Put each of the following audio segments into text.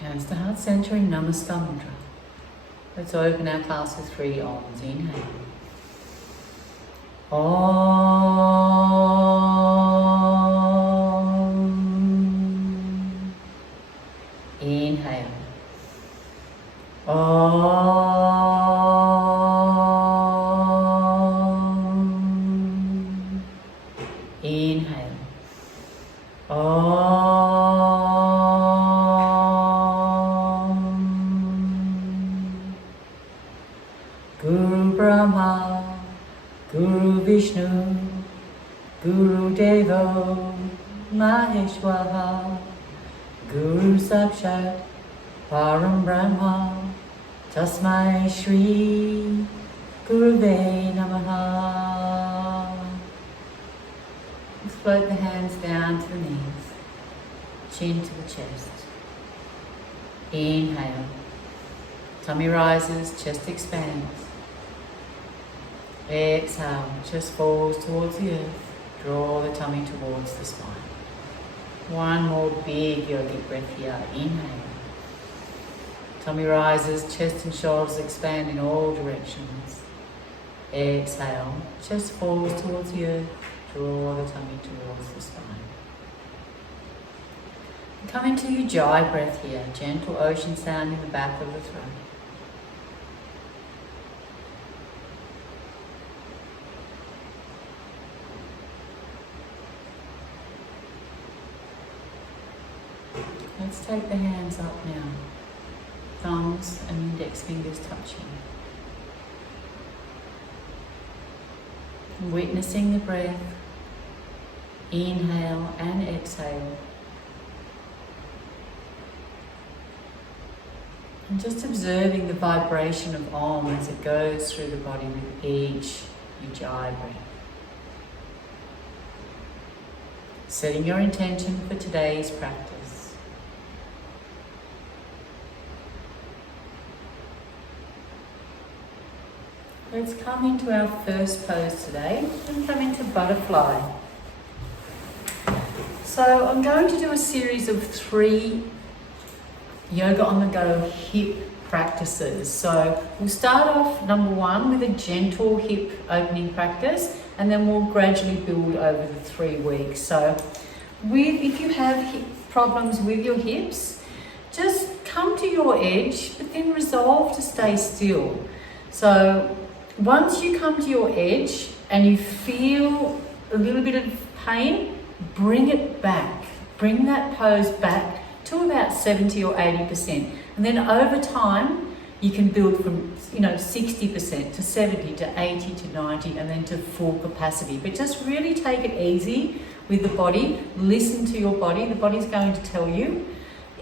Hands to heart centering, Namaste Mudra. Let's open our class with 3 Oms. Inhale. Om. Inhale. Om. Inhale. Om. Guru Brahma, Guru Vishnu, Guru Devo, Maheshwara, Guru Sakshat, Param Brahma, Tasmai Shri Guruve Namaha. Let's float the hands down to the knees, chin to the chest. Inhale. Tummy rises, chest expands. Exhale, chest falls towards the earth. Draw the tummy towards the spine. One more big yogic breath here. Inhale. Tummy rises, chest and shoulders expand in all directions. Exhale, chest falls towards the earth. Draw the tummy towards the spine. Come into Ujjayi breath here. Gentle ocean sound in the back of the throat. Let's take the hands up now. Thumbs and index fingers touching. Witnessing the breath. Inhale and exhale. And just observing the vibration of Om as it goes through the body with each Ujjayi breath. Setting your intention for today's practice. Let's come into our first pose today and come into butterfly. So I'm going to do a series of 3 yoga on the go hip practices. So we'll start off number 1 with a gentle hip opening practice, and then we'll gradually build over the 3 weeks. So if you have hip problems with your hips, just come to your edge, but then resolve to stay still. So once you come to your edge and you feel a little bit of pain, bring it back. Bring that pose back to about 70 or 80%. And then over time, you can build from 60% to 70 to 80 to 90 and then to full capacity. But just really take it easy with the body. Listen to your body. The body's going to tell you.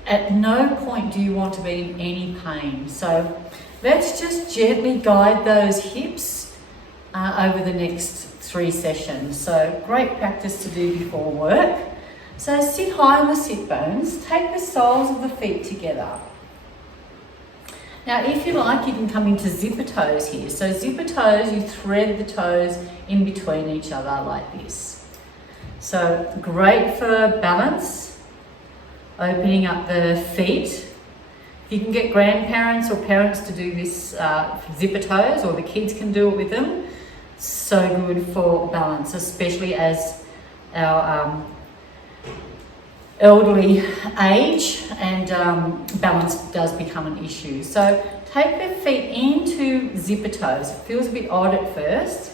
At no point do you want to be in any pain. So let's just gently guide those hips over the next 3 sessions. So great practice to do before work. So sit high on the sit bones. Take the soles of the feet together. Now, if you like, you can come into zipper toes here. So zipper toes, you thread the toes in between each other like this. So great for balance, opening up the feet. You can get grandparents or parents to do this zipper toes, or the kids can do it with them. So good for balance, especially as our elderly age and balance does become an issue. So take the feet into zipper toes. It feels a bit odd at first.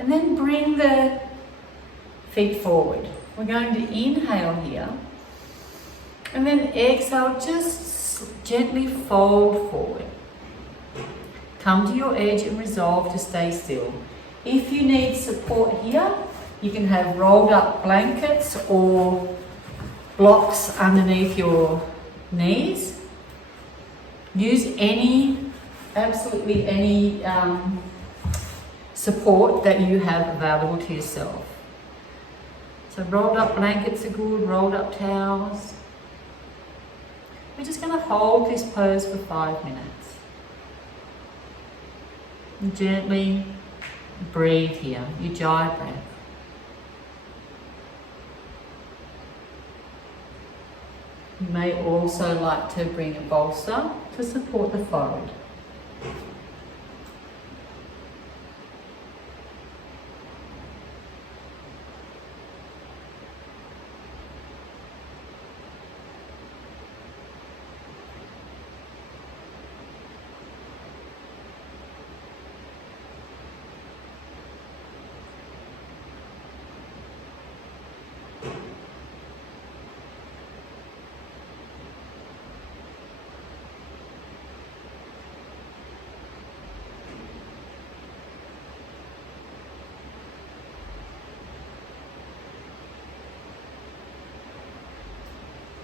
And then bring the feet forward. We're going to inhale here. And then exhale, just gently fold forward. Come to your edge and resolve to stay still. If you need support here, you can have rolled up blankets or blocks underneath your knees. Use absolutely any support that you have available to yourself. So rolled up blankets are good, rolled up towels. We're just going to hold this pose for 5 minutes. And gently breathe here, Ujjayi breath. You may also like to bring a bolster to support the forehead.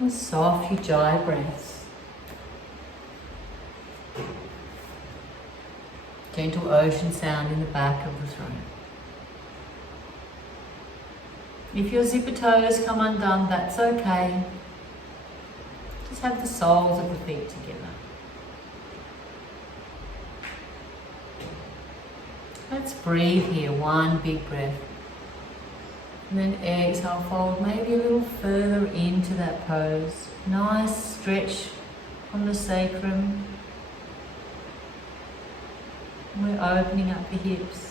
And soft Ujjayi breaths. Gentle ocean sound in the back of the throat. If your zipper toes come undone, that's okay. Just have the soles of the feet together. Let's breathe here, one big breath. And then exhale, fold maybe a little further into that pose. Nice stretch from the sacrum. We're opening up the hips.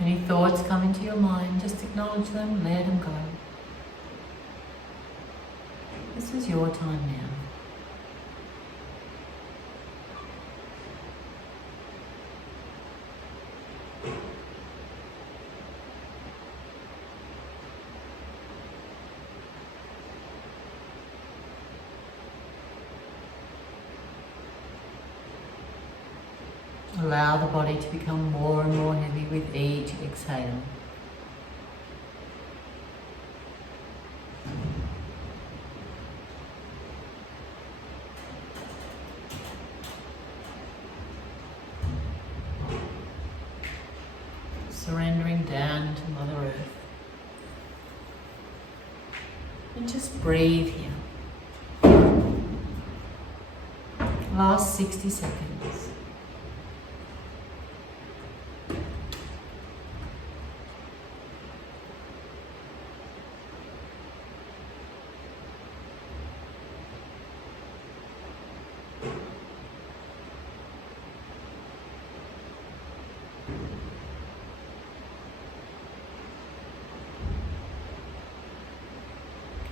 Any thoughts come into your mind, just acknowledge them, let them go. This is your time now. Allow the body to become more and more heavy with each exhale. Surrendering down to Mother Earth. And just breathe here. Last 60 seconds.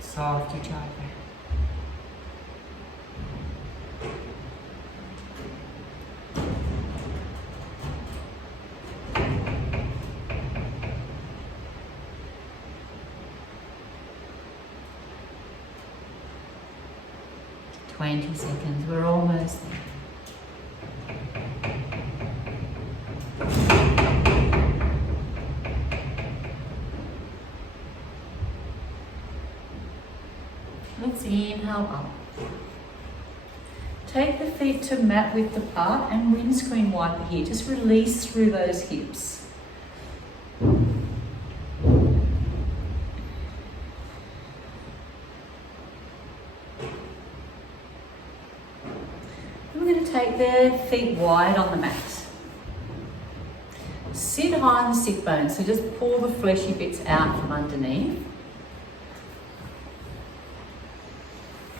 Soft Ujjayi breath. Twenty seconds, we're almost there. Let's inhale up. Take the feet to mat width apart and windscreen wiper here. Just release through those hips. We're going to take the feet wide on the mat. Sit high on the sit bones, so just pull the fleshy bits out from underneath.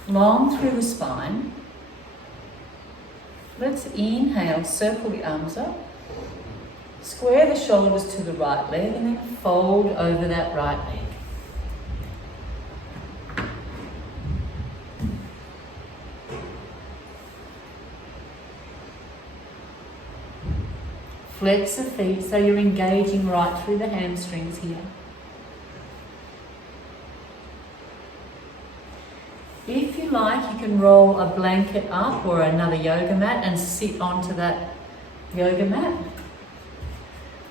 Long through the spine. Let's inhale, circle the arms up. Square the shoulders to the right leg and then fold over that right leg. Flex the feet so you're engaging right through the hamstrings here. If you like, you can roll a blanket up or another yoga mat and sit onto that yoga mat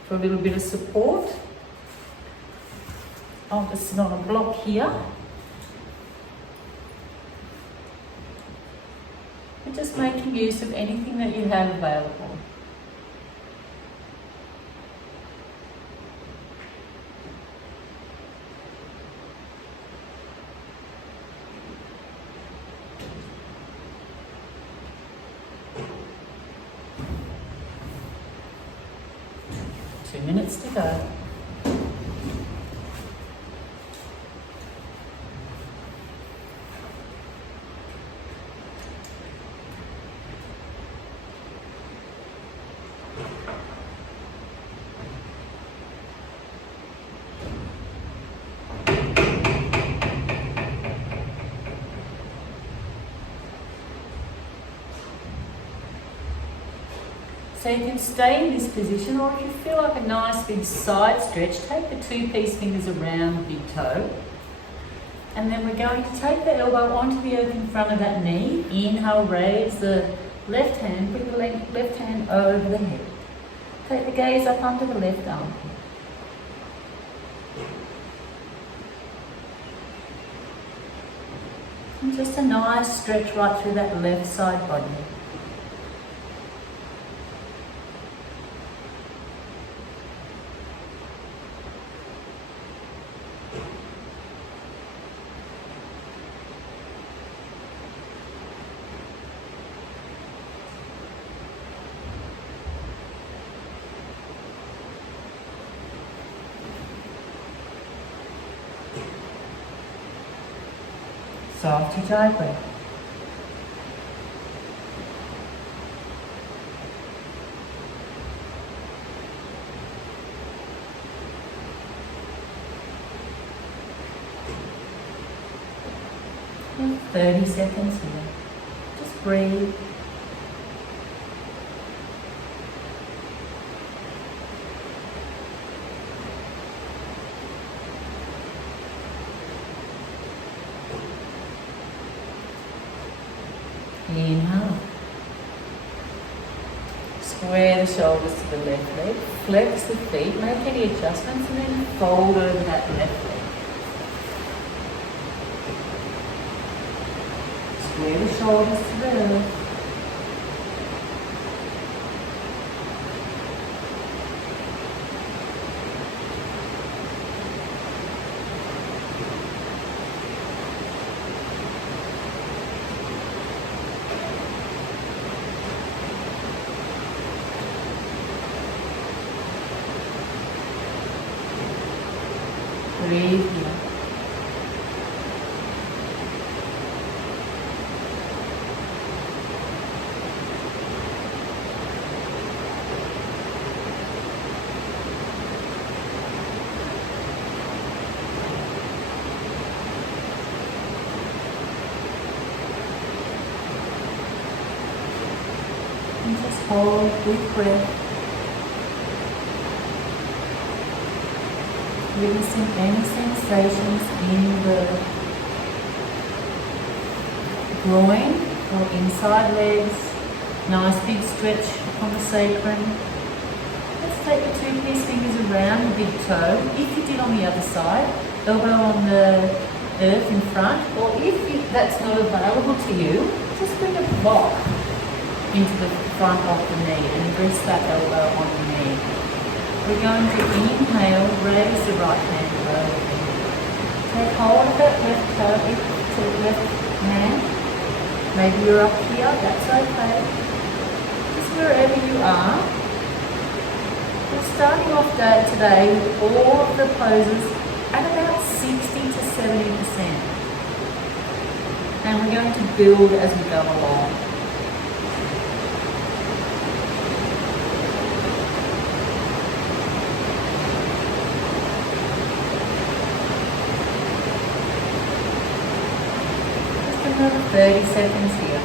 for a little bit of support. Oh, it's not a block here. We're just making use of anything that you have available. Minutes to go. So you can stay in this position, or if you feel like a nice big side stretch, take the 2-piece fingers around the big toe. And then we're going to take the elbow onto the earth in front of that knee. Inhale, raise the left hand, bring the left hand over the head. Take the gaze up under the left arm. And just a nice stretch right through that left side body. Soft Ujjayi breath. And 30 seconds here. Just breathe. Inhale. Square the shoulders to the left leg. Flex the feet. Make any adjustments and then fold over that left leg. Square the shoulders to the earth. Breathe here. And just hold with breath. Releasing any sensations in the groin or inside legs. Nice big stretch on the sacrum. Let's take the 2-piece fingers around the big toe. If you did on the other side, elbow on the earth in front, or if that's not available to you, just bring a block into the front of the knee and rest that elbow on the knee. We're going to inhale, raise the right hand over. Take hold of that left toe to the left hand. Maybe you're up here, that's okay. Just wherever you are. We're starting off today with all of the poses at about 60 to 70%. And we're going to build as we go along. Another 30 seconds here.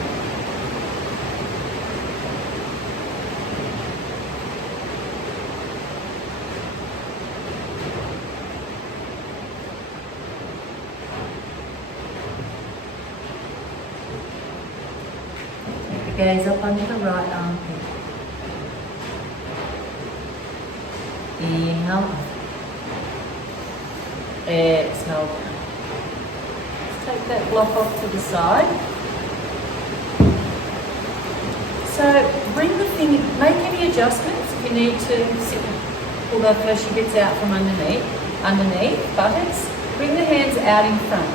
gaze up under the right armpit. Inhale. Exhale. Let's take that block off to the side. So bring the finger, make any adjustments if you need to sit, pull those fleshy bits out from underneath, buttocks. Bring the hands out in front.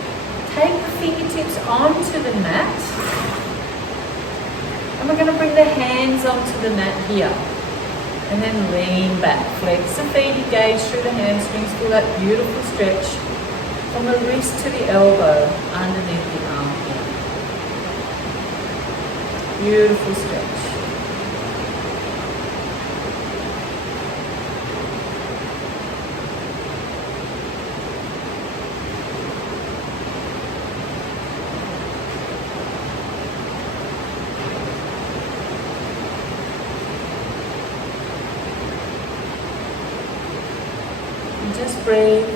Take the fingertips onto the mat. And we're going to bring the hands onto the mat here. And then lean back. Flex the feet, engage through the hamstrings. Feel that beautiful stretch from the wrist to the elbow underneath the arm here. Beautiful stretch. Just breathe.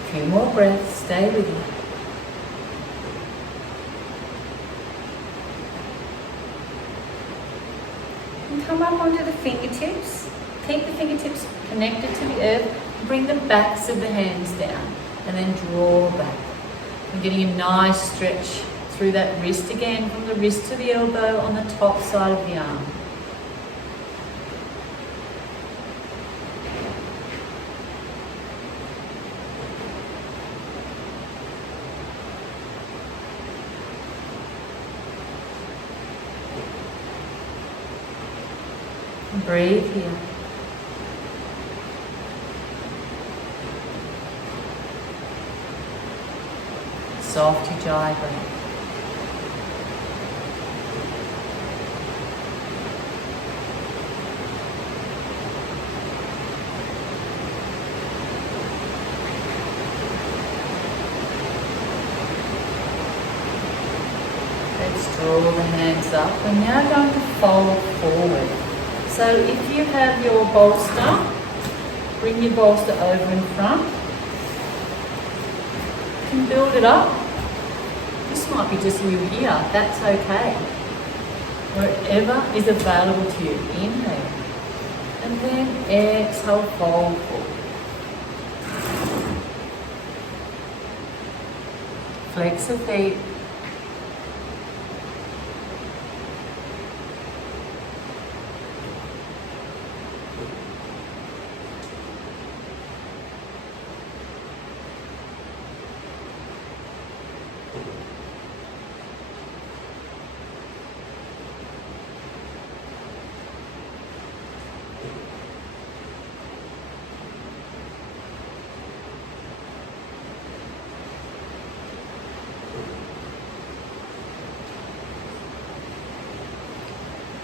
A few more breaths, stay with you. Come up onto the fingertips. Keep the fingertips connected to the earth. Bring the backs of the hands down and then draw back. I'm getting a nice stretch through that wrist again, from the wrist to the elbow on the top side of the arm. Breathe here. Soft Ujjayi breath. Let's draw the hands up. We're now going to fold forward. So if you have your bolster, bring your bolster over in front. You can build it up. This might be just you here, that's okay. Wherever is available to you. Inhale. And then exhale, fold forward. Flex the feet.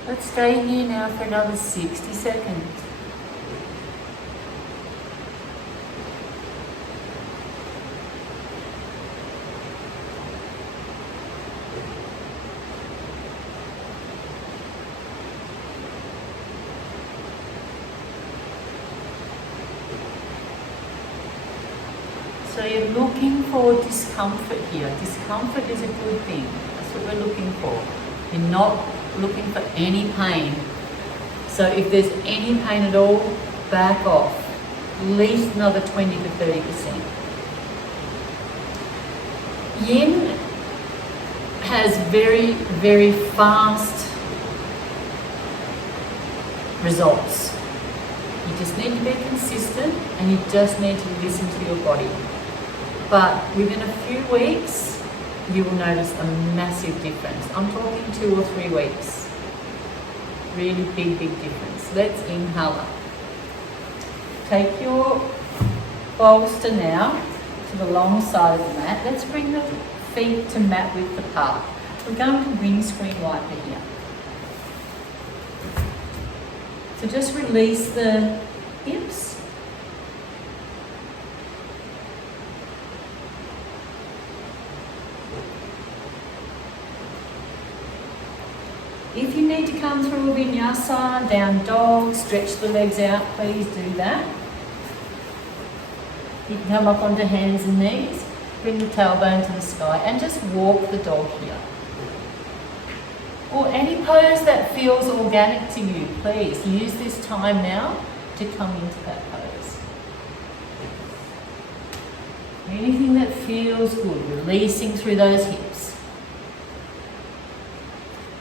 Let's stay here now for another 60 seconds. So you're looking for discomfort here. Discomfort is a good thing. That's what we're looking for. You're not looking for any pain. So if there's any pain at all, back off. At least another 20 to 30%. Yin has very, very fast results. You just need to be consistent and you just need to listen to your body. But within a few weeks, you will notice a massive difference. I'm talking 2 or 3 weeks. Really big, big difference. Let's inhale up. Take your bolster now to the long side of the mat. Let's bring the feet to mat width apart. We're going to windscreen wiper here. So just release the hips. If you need to come through a vinyasa, down dog, stretch the legs out, please do that. You can come up onto hands and knees, bring the tailbone to the sky and just walk the dog here. Or any pose that feels organic to you, please use this time now to come into that pose. Anything that feels good, releasing through those hips.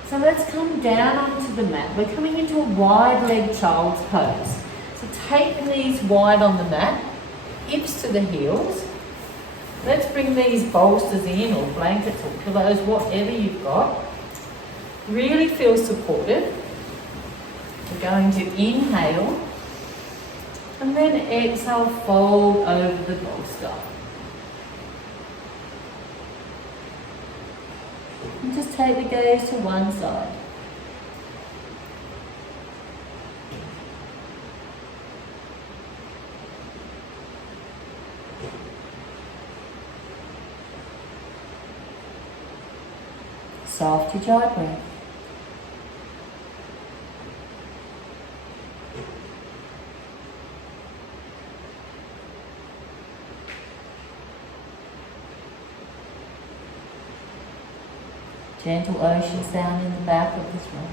So let's come down onto the mat. We're coming into a wide leg child's pose. So take the knees wide on the mat, hips to the heels. Let's bring these bolsters in, or blankets or pillows, whatever you've got. Really feel supported. We're going to inhale and then exhale, fold over the bolster. And just take the gaze to one side. Soft Ujjayi breath. Gentle ocean sound in the back of this room.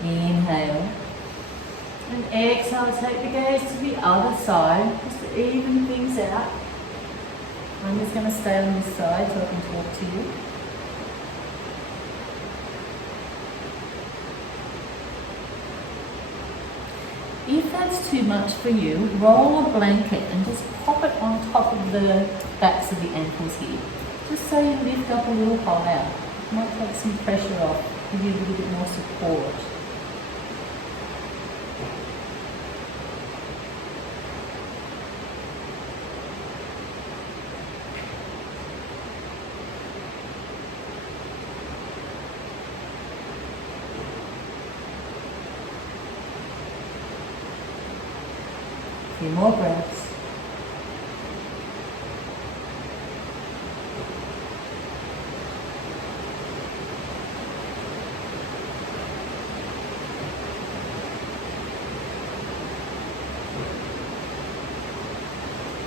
Inhale and exhale, take the gaze to the other side just to even things out. I'm just going to stay on this side so I can talk to you. If that's too much for you, roll a blanket and just pop it on top of the backs of the ankles here, just so you lift up a little higher. It might take some pressure off, give you a little bit more support. A few more breaths.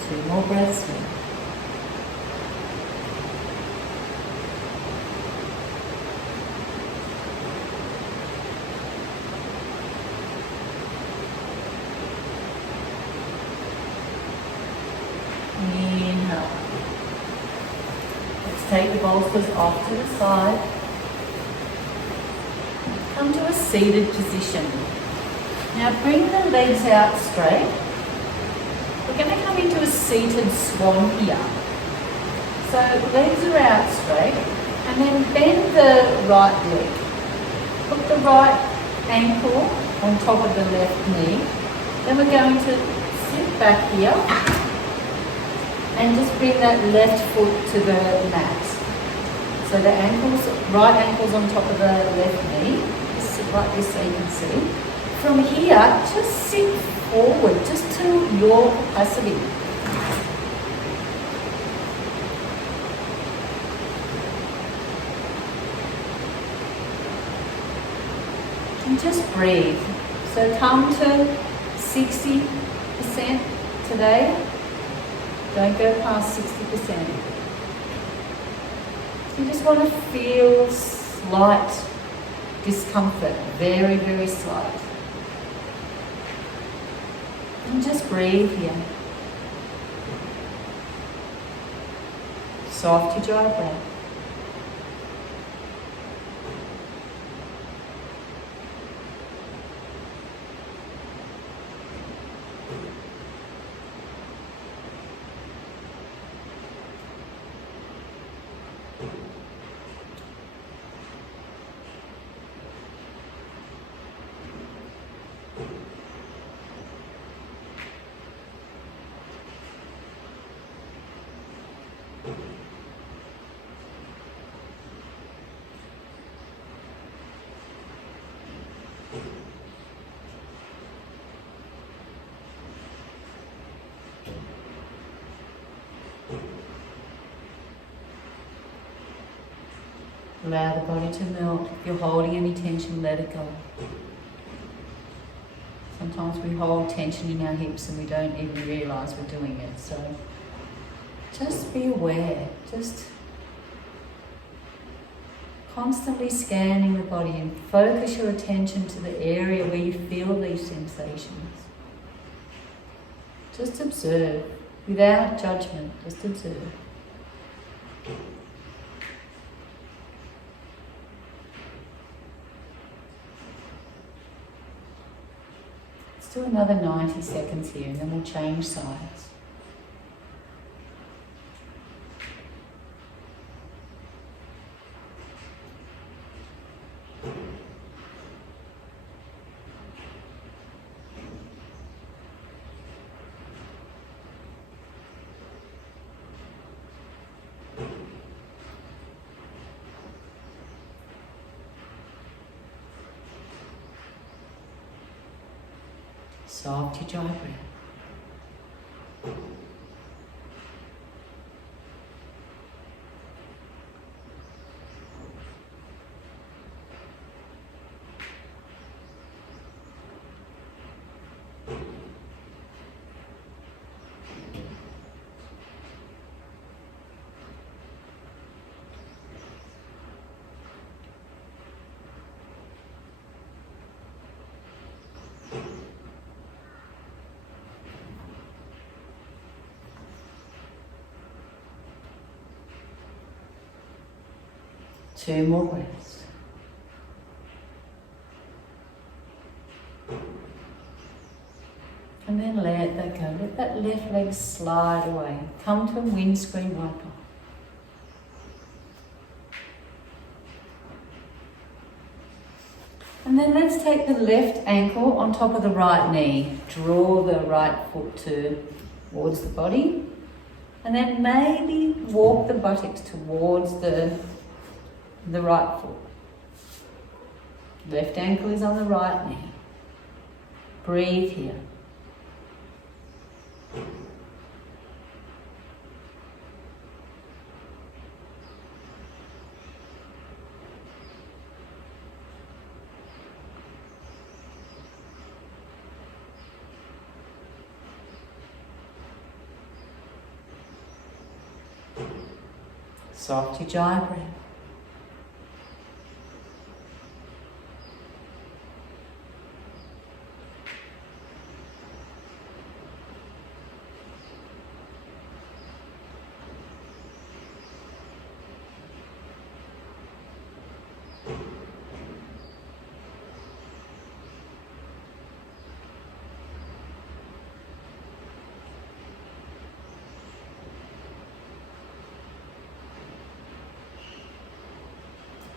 Two more breaths in. Inhale. Let's take the bolsters off to the side. Come to a seated position. Now bring the legs out straight. We're going to come into a seated swan here. So legs are out straight, and then bend the right leg. Put the right ankle on top of the left knee. Then we're going to sit back here and just bring that left foot to the mat. So the ankles, right ankle's on top of the left knee. Just sit like this so you can see. From here, just sit forward, just to your capacity. And just breathe. So come to 60% today. Don't go past 60%. You just want to feel slight discomfort, very, very slight. And just breathe here. Soft Ujjayi breath. Allow the body to melt. If you're holding any tension, let it go. Sometimes we hold tension in our hips and we don't even realise we're doing it. So just be aware. Just constantly scanning the body and focus your attention to the area where you feel these sensations. Just observe without judgment. Just observe. Let's do another 90 seconds here and then we'll change sides. Soft Ujjayi breath. Two more breaths. And then let that go. Let that left leg slide away. Come to a windscreen wiper. And then let's take the left ankle on top of the right knee. Draw the right foot towards the body. And then maybe walk the buttocks towards the right foot. Left ankle is on the right knee. Breathe here. Soft Ujjayi breath.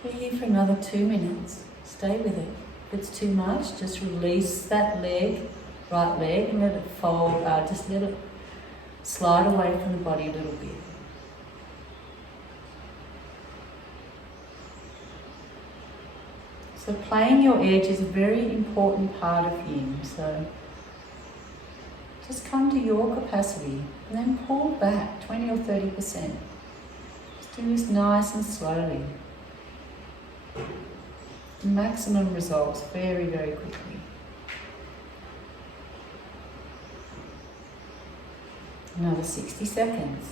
Be here for another 2 minutes. Stay with it. If it's too much, just release that leg, right leg, and let it fold. Just let it slide away from the body a little bit. So playing your edge is a very important part of yin. So just come to your capacity and then pull back 20 or 30%. Just do this nice and slowly. Maximum results very, very quickly. Another 60 seconds.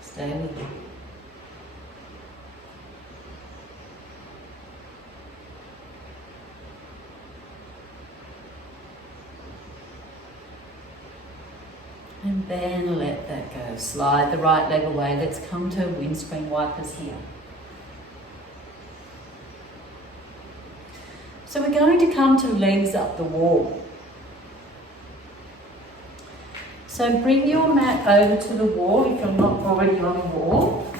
Stay with it. And then let that go. Slide the right leg away. Let's come to windscreen wipers here. So we're going to come to legs up the wall. So bring your mat over to the wall if you're not already on the wall.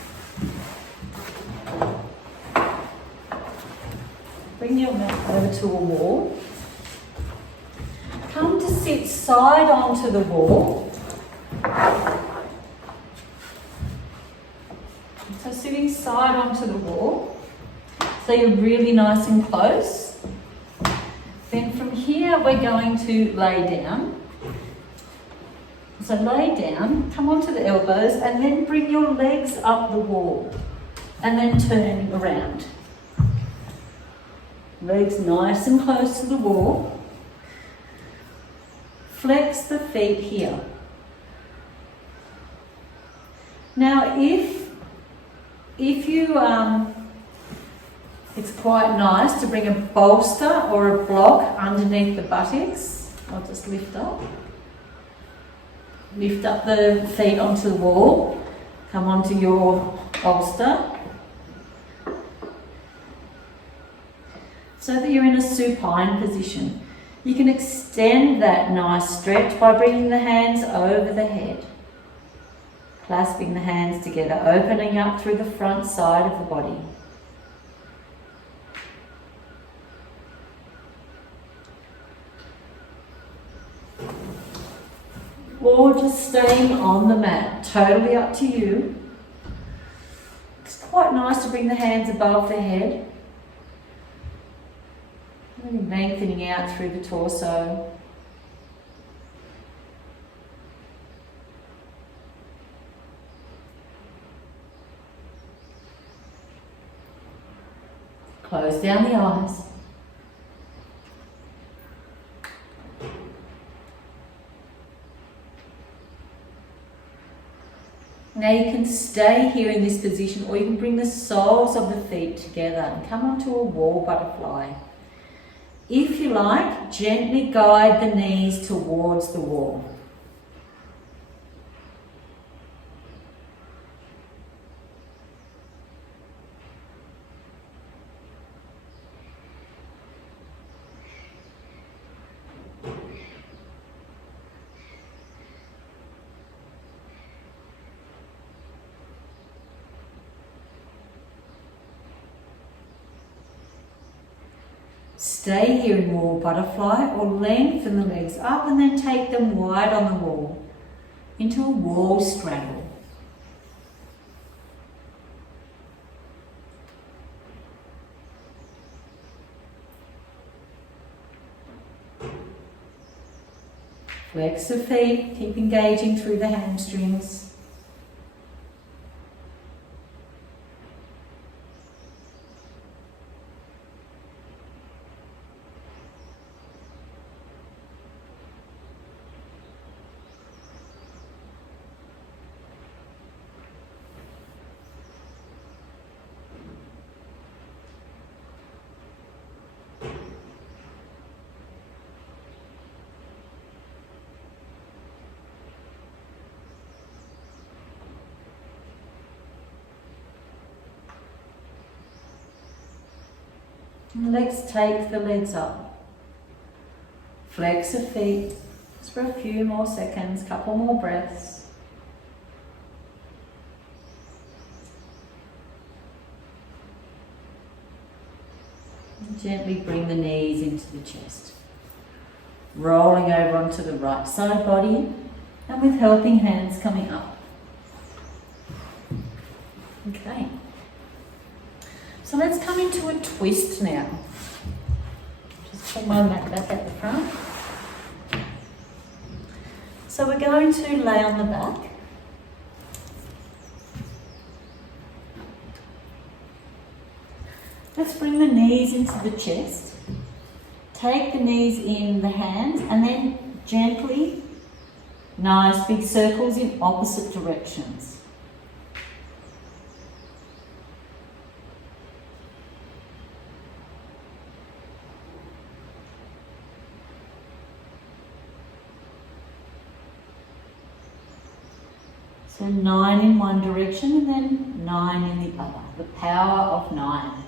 Bring your mat over to a wall. Come to sit side onto the wall. So sitting side onto the wall. So you're really nice and close. Then from here we're going to lay down. So lay down, come onto the elbows and then bring your legs up the wall and then turn around. Legs nice and close to the wall. Flex the feet here. Now if you, it's quite nice to bring a bolster or a block underneath the buttocks. I'll just lift up. Lift up the feet onto the wall. Come onto your bolster. So that you're in a supine position. You can extend that nice stretch by bringing the hands over the head. Clasping the hands together, opening up through the front side of the body. Or just staying on the mat, totally up to you. It's quite nice to bring the hands above the head. Really lengthening out through the torso. Close down the eyes. Now you can stay here in this position, or you can bring the soles of the feet together and come onto a wall butterfly. If you like, gently guide the knees towards the wall. Stay here in wall butterfly or lengthen the legs up and then take them wide on the wall into a wall straddle. Flex the feet, keep engaging through the hamstrings. And let's take the legs up. Flex the feet, just for a few more seconds, couple more breaths. And gently bring the knees into the chest. Rolling over onto the right side body and with helping hands coming up. Okay. So let's come into a twist now. Just pull my mat back at the front. So we're going to lay on the back. Let's bring the knees into the chest. Take the knees in the hands and then gently, nice big circles in opposite directions. So 9 in one direction and then 9 in the other. The power of 9.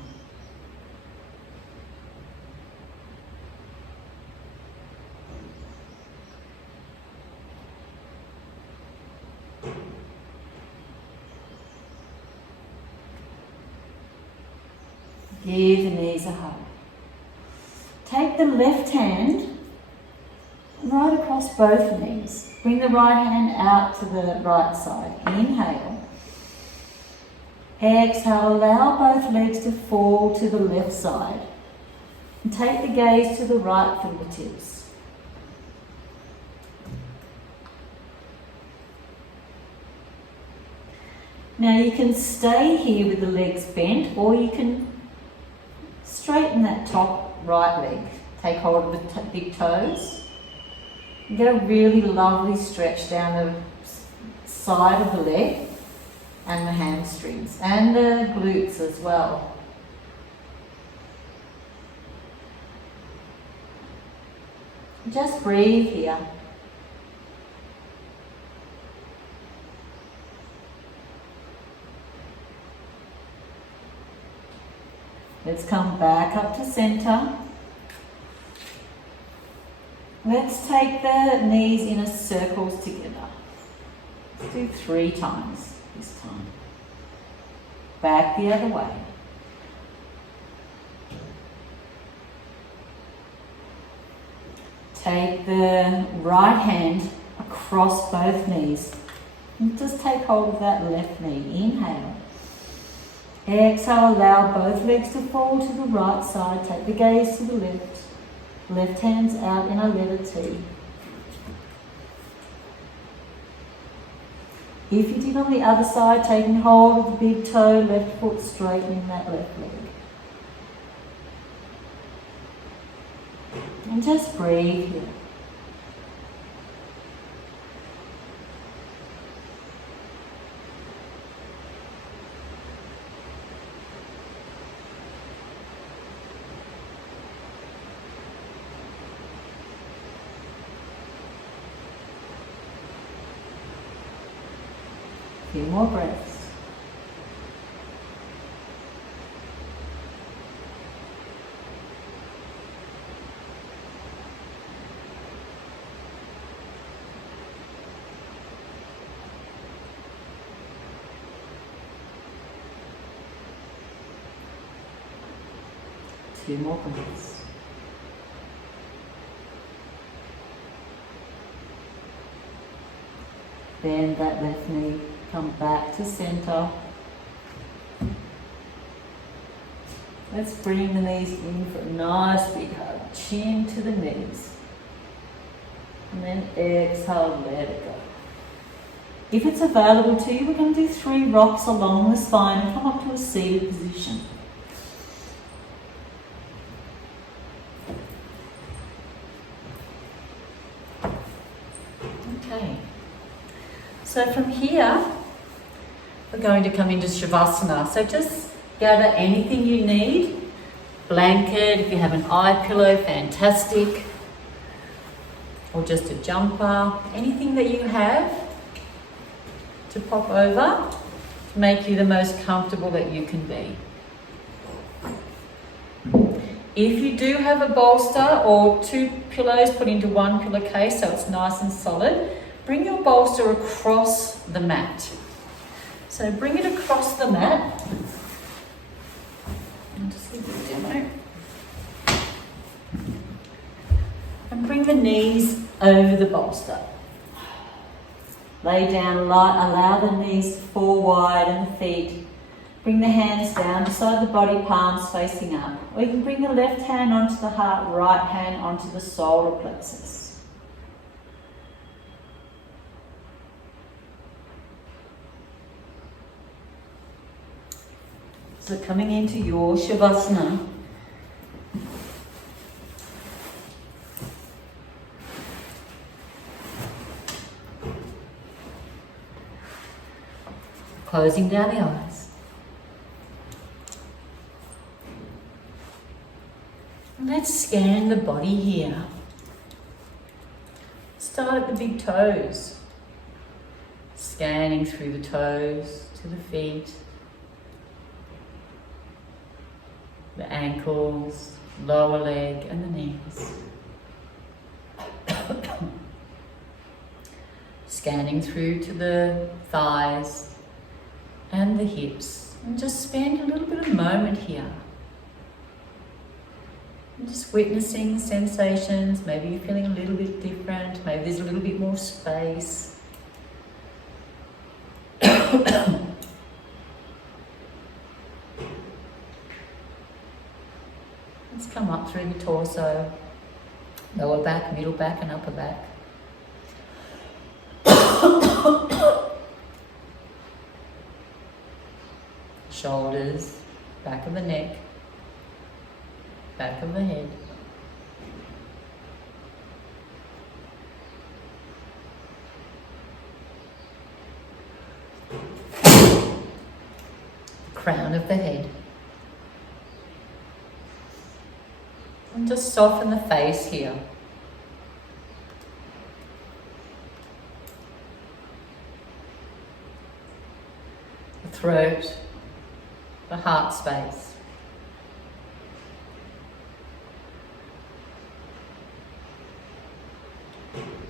Give the knees a hug. Take the left hand right across both knees. Bring the right hand out to the right side. Inhale. Exhale, allow both legs to fall to the left side. And take the gaze to the right fingertips. Now you can stay here with the legs bent, or you can straighten that top right leg. Take hold of the big toes. And get a really lovely stretch down the side of the leg and the hamstrings and the glutes as well. Just breathe here. Let's come back up to center. Let's take the knees in a circles together. Let's do 3 times this time. Back the other way. Take the right hand across both knees. And just take hold of that left knee. Inhale. Exhale, allow both legs to fall to the right side. Take the gaze to the left. Left hand's out in a letter T. If you did on the other side, taking hold of the big toe, left foot straightening that left leg. And just breathe here. A few more breaths. Two more breaths. Bend that left knee, come back to center. Let's bring the knees in for a nice big hug. Chin to the knees. And then exhale, let it go. If it's available to you, we're going to do 3 rocks along the spine and come up to a seated position. Okay. So from here, we're going to come into Shavasana. So just gather anything you need. Blanket, if you have an eye pillow, fantastic. Or just a jumper, anything that you have to pop over to make you the most comfortable that you can be. If you do have a bolster or 2 pillows put into 1 pillowcase so it's nice and solid, bring your bolster across the mat. So bring it across the mat. I'll just leave the demo. And bring the knees over the bolster. Lay down light, allow the knees to fall wide and the feet. Bring the hands down beside the body, palms facing up. Or you can bring the left hand onto the heart, right hand onto the solar plexus. So coming into your Shavasana. Closing down the eyes. Let's scan the body here. Start at the big toes. Scanning through the toes to the feet, the ankles, lower leg and the knees. Scanning through to the thighs and the hips. And just spend a little bit of moment here. And just witnessing sensations. Maybe you're feeling a little bit different. Maybe there's a little bit more space. Let's come up through the torso, lower back, middle back and upper back. Shoulders, back of the neck, back of the head. Crown of the head. And just soften the face here. The throat, the heart space.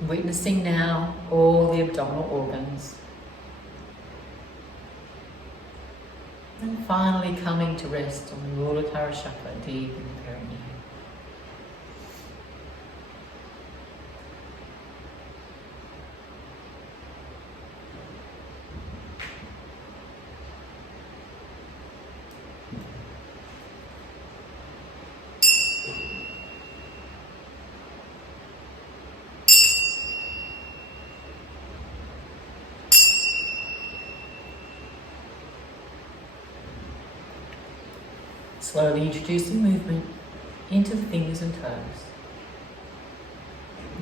Witnessing now all the abdominal organs. And finally coming to rest on the Muladhara chakra, deep in the perineum. Slowly introducing movement into the fingers and toes.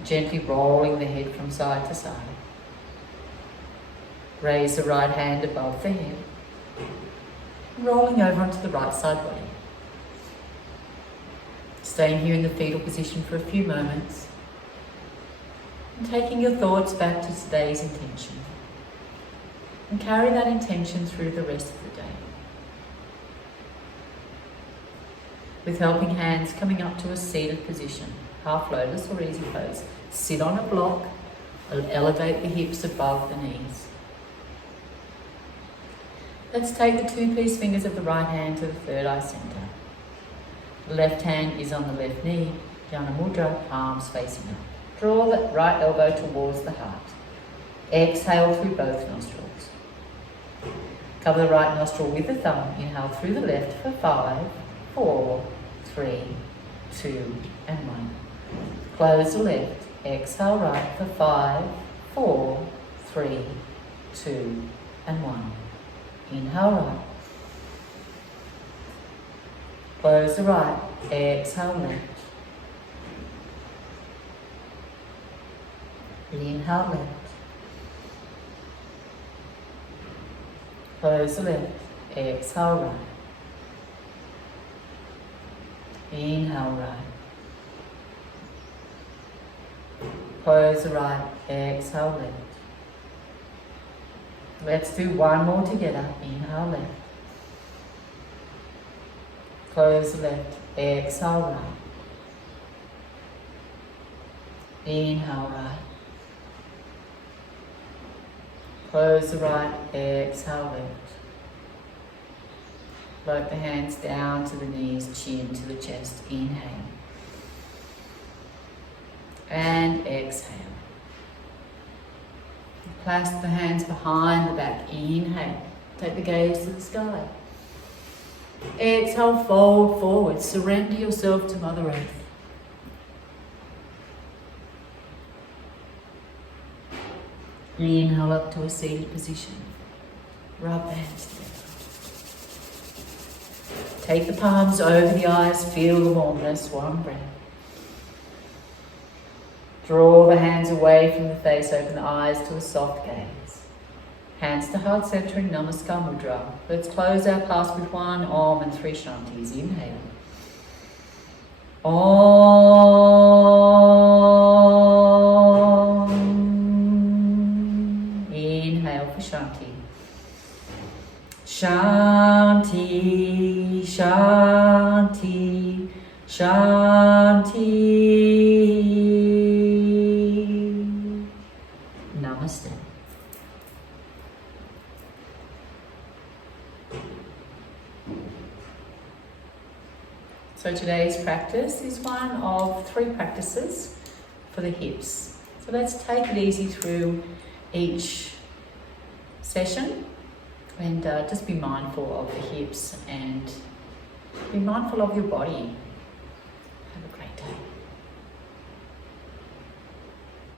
Gently rolling the head from side to side. Raise the right hand above the head. Rolling over onto the right side body. Staying here in the fetal position for a few moments. And taking your thoughts back to today's intention. And carry that intention through the rest of the day. With helping hands coming up to a seated position, half lotus or easy pose. Sit on a block, elevate the hips above the knees. Let's take the two-piece fingers of the right hand to the third eye center. The left hand is on the left knee, Jnana Mudra, palms facing up. Draw the right elbow towards the heart. Exhale through both nostrils. Cover the right nostril with the thumb. Inhale through the left for 5, 4, 3, 2, and 1. Close the left. Exhale right for 5, 4, 3, 2, and 1. Inhale right. Close the right. Exhale left. Inhale left. Close the left. Exhale right. Inhale right. Close the right. Exhale left. Let's do one more together. Inhale left. Close the left. Exhale right. Inhale right. Close the right. Exhale left. Float the hands down to the knees, chin to the chest. Inhale. And exhale. Clasp the hands behind the back. Inhale. Take the gaze to the sky. Exhale, fold forward. Surrender yourself to Mother Earth. Inhale up to a seated position. Rub the hands together. Take the palms over the eyes. Feel the warmness. One breath. Draw the hands away from the face. Open the eyes to a soft gaze. Hands to heart center in Namaskar Mudra. Let's close our class with one Om and 3 Shantis. Inhale. Om. Inhale for Shanti. Shanti, Shanti, Shanti. Namaste. So today's practice is one of 3 practices for the hips. So let's take it easy through each session and just be mindful of the hips and be mindful of your body.